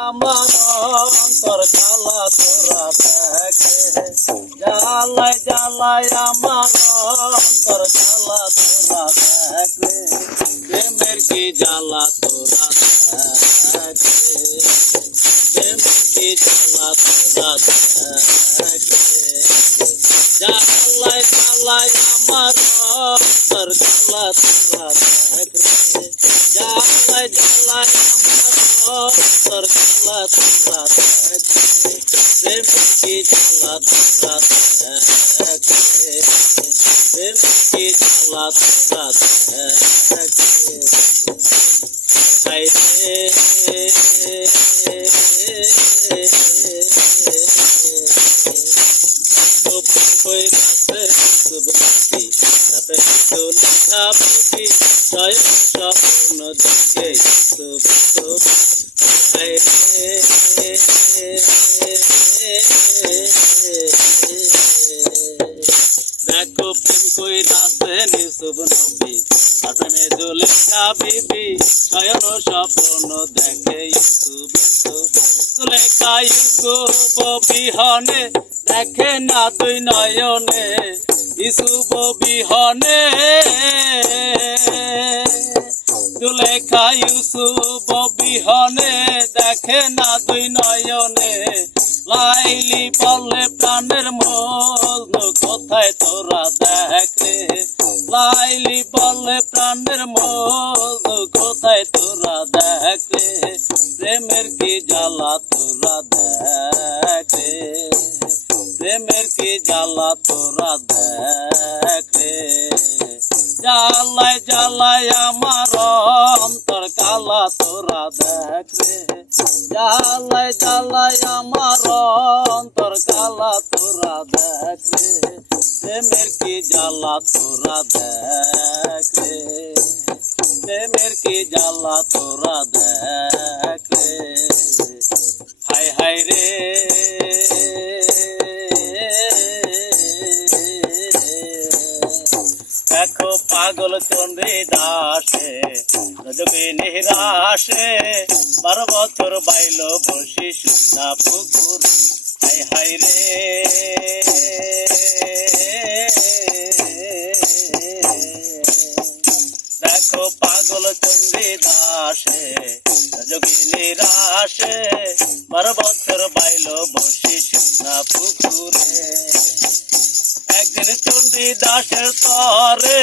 আমার অন্তর কালা তোরা দেখে জ্বালায় জ্বালায় আমার অন্তর কালা তোরা দেখে প্রেমের কি জ্বালা তোরা দেখে প্রেমের কি জ্বালা তোরা দেখে জ্বালায় জ্বালায় আমার অন্তর কালা তোরা দেখে জ্বালায় জ্বালায় আমার অন্তর কালা তোরা দেখে প্রেমের কি জ্বালা তোরা দেখে প্রেমের কি জ্বালা তোরা দেখে হায় রে কই রাতে সুবতি রাতে তো লেখা বুঝি জয় স্বপ্ন দেখে সুবত হায় রে দেখো প্রেম কই রাতে নিশুভ নবী রাতে লেখা বিবি শয়ন স্বপ্ন দেখে সুবত লেখা ইউসুফ বিহনে দেখে না দুই নয়নে ইসুব বিহনে জুলেখা ইউসুফ বিহনে দেখে না দুই নয়নে লাইলি বলে প্রাণের মজনু কোথায় তোরা দেখে লাইলি বলে প্রাণের মজনু কোথায় তোরা দেখে প্রেমের কি জ্বালা তোরা দেখে প্রেমের কি জ্বালা তোরা দেখে জ্বালায় জ্বালায় আমার অন্তর কালা তোরা দেখে জ্বালায় জ্বালায় আমার অন্তর কালা তোরা দেখে প্রেমের কি জ্বালা তোরা দেখে প্রেমের কি জ্বালা তোরা দেখে হায় হায় রে দেখো পাগল চন্দ্রী দাসে যোগিনী রাসে 12 বছর বাইল বসি সুনা পুকুর হায় হায় রে দেখো পাগল চন্দ্রী দাসে যোগিনী রাসে 12 বছর বাইল বসি সুনা পুকুরে একদিন চন্ডী দাসের তরে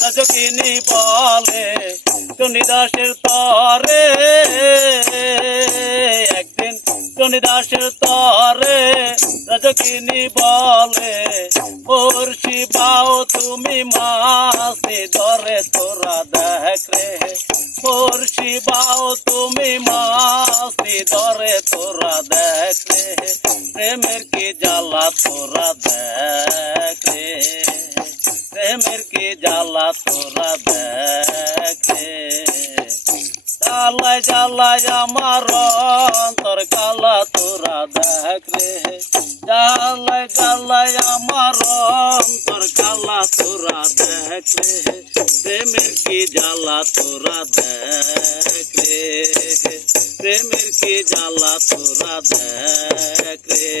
রাজকিনী বলে চন্ডী দাসের তরে একদিন চন্ডী দাসের তরে রাজকিনী বলে বর্ষি বাও তুমি মাসি ধরে তোরা দেখ রে বর্ষি বাও তুমি মাসি ধরে তোরা দেখ রে প্রেমের কি জ্বালা তোরা দেখ রে প্রেমের কি জ্বালা তোরা দেখ রে জ্বালায় জ্বালায় আমার অন্তর কালা তোরা দেখ রে জ্বালায় জ্বালায় আমার অন্তর কালা তোরা দেখ রে প্রেমের কি জ্বালা তোরা দেখ রে প্রেমের কি জ্বালা তোরা দেখ রে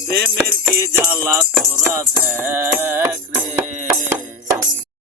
প্রেমের কি জ্বালা তোরা দেখ